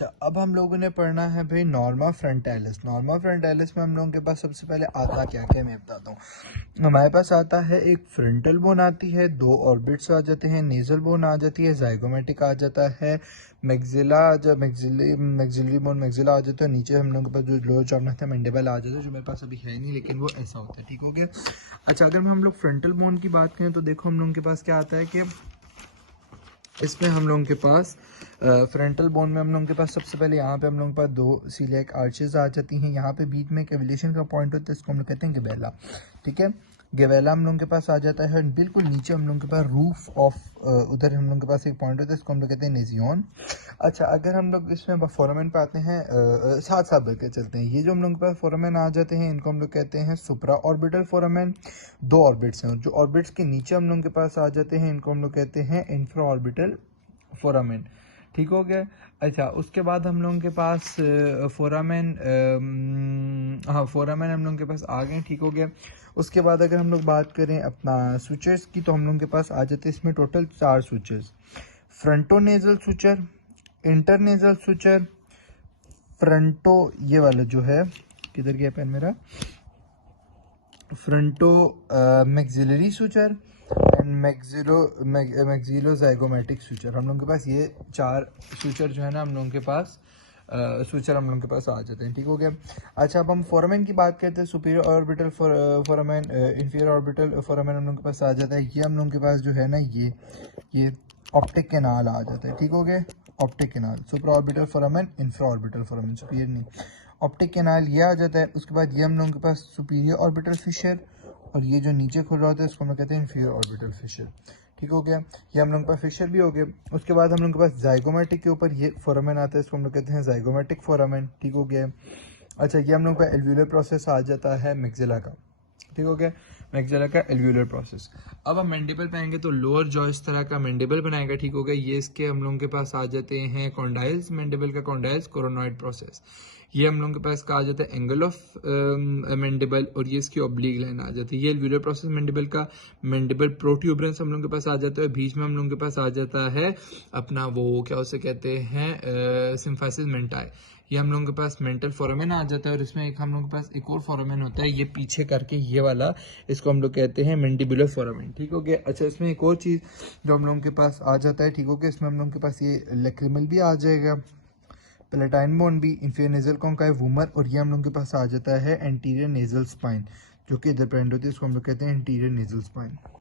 अच्छा, अब हम लोगों ने पढ़ना है भाई नॉर्मा फ्रंटालिस। नॉर्मा फ्रंटालिस में हम लोगों के पास सबसे पहले आता क्या क्या मैं बताता हूँ। हमारे पास आता है एक फ्रंटल बोन आती है, दो ऑर्बिट्स आ जाते हैं, नेजल बोन आ जाती है, जाइगोमेटिक आ जाता है, मैक्सिला जब मैक्सिलरी बोन मैक्सिला आ जाता है, नीचे हम लोगों के पास जो लोअर जॉर्ना था मैंडिबल आ जाता है, जो मेरे पास अभी है नहीं लेकिन वो ऐसा होता है। ठीक हो गया। अच्छा, अगर हम लोग फ्रंटल बोन की बात करें तो देखो हम लोगों के पास क्या आता है कि इसमें हम लोगों के पास फ्रंटल बोन में हम लोगों के पास सबसे पहले यहाँ पे हम लोगों के पास दो सीलिएक आर्चेस आ जाती हैं। यहाँ पे बीच में कैविलेशन का पॉइंट होता है, इसको हम लोग कहते हैं गिबेला। ठीक है, गिबेला हम लोगों के पास आ जाता है। बिल्कुल नीचे हम लोगों के पास रूफ ऑफ उधर हम लोगों के पास एक पॉइंट होता है, इसको हम लोग कहते हैं नेजियन। अच्छा, अगर हम लोग इसमें फोरामेन पे आते हैं, साथ साथ बढ़ के चलते हैं। ये जो हम लोगों के पास फोरामेन आ जाते हैं इनको हम लोग कहते हैं सुप्रा ऑर्बिटल फोरामेन। दो ऑर्बिट्स हैं, जो ऑर्बिट्स के नीचे हम लोगों के पास आ जाते हैं इनको हम लोग कहते हैं इंफ्रा ऑर्बिटल फोरामेन। ठीक हो गया। अच्छा, उसके बाद हम लोगों के पास फोरामेन, हाँ फोरामेन हम लोगों के पास आ गए। ठीक हो गया। उसके बाद अगर हम लोग बात करें अपना स्विचेस की तो हम लोगों के पास आ जाते हैं इसमें टोटल 4 स्विचेस। Frontonasal suture, internasal suture, fronto ये वाला जो है, किधर गया पेन मेरा, fronto maxillary suture and maxillo zygomatic suture. हम लोगों के पास ये 4 स्विचर जो है ना हम लोगों के पास स्विचर हम लोगों के पास आ जाते हैं। ठीक हो गया। अच्छा, अब हम फोरामेन की बात करते हैं। Superior orbital foramen, inferior orbital foramen हम लोगों के पास आ जाता है। ये हम लोगों के पास जो है ना ये ऑप्टिक कैनाल आ जाता है। ठीक हो गया। Optic canal, super orbital foramen, infra orbital foramen, superior नहीं, ऑप्टिक कैनाल ये आ जाता है। उसके बाद ये हम लोगों के पास सुपीरियर ऑर्बिटल फिशर, और ये जो नीचे खुल रहा होता है इसको हम कहते हैं इंफीरियर ऑर्बिटल फिशर। ठीक हो गया। ये हम लोगों के पास फिशर भी हो गया। उसके बाद हम लोगों के पास जाइगोमेटिक के ऊपर ये फोरामेन आता है, इसको हम लोग कहते हैं जाइगोमेटिक फोरामेन। ठीक हो गया। अच्छा, ये हम लोगों का एल्व्यूलर प्रोसेस आ जाता है मैक्सिला का। ठीक हो गया, मैक्सिला का एल्व्यूलर प्रोसेस। अब हम मैंडिबल पे आएंगे तो लोअर जॉ इस तरह का मैंडिबल बनाएगा। ठीक हो गया। ये इसके हम लोगों के पास आ जाते हैं कॉन्डाइल्स, मैंडिबल का कॉन्डाइल्स कोरोनॉइड प्रोसेस। ये हम लोगों के पास कहा जाता है एंगल ऑफ मैंडिबल, और ये इसकी ऑब्लिक लाइन आ जाती है। ये एल्व्यूलर प्रोसेस मैंडिबल का। मैंडिबल प्रोट्यूबरेंस हम लोगों के पास आ जाता है, बीच में हम लोगों के पास आ जाता है अपना वो क्या उसे कहते हैं सिम्फाइसिस मेंटाई। ये हम लोगों के पास मेंटल फोरामेन आ जाता है, और इसमें एक हम लोगों के पास एक और फोरामेन होता है, ये पीछे करके ये वाला, इसको हम लोग कहते हैं मैंडिबुलर फोरामेन। ठीक हो गया। अच्छा, इसमें एक और चीज़ जो हम लोगों के पास आ जाता है, ठीक हो गया, इसमें हम लोगों के पास ये लेक्रिमल भी आ जाएगा, पेलेटाइन बोन भी, इंफीरियर नेजल कॉन्काइव वूमर, और ये हम लोगों के पास आ जाता है एंटीरियर नेजल स्पाइन, जो कि इधर पेंड होती है, इसको हम लोग कहते हैं एंटीरियर नेजल स्पाइन।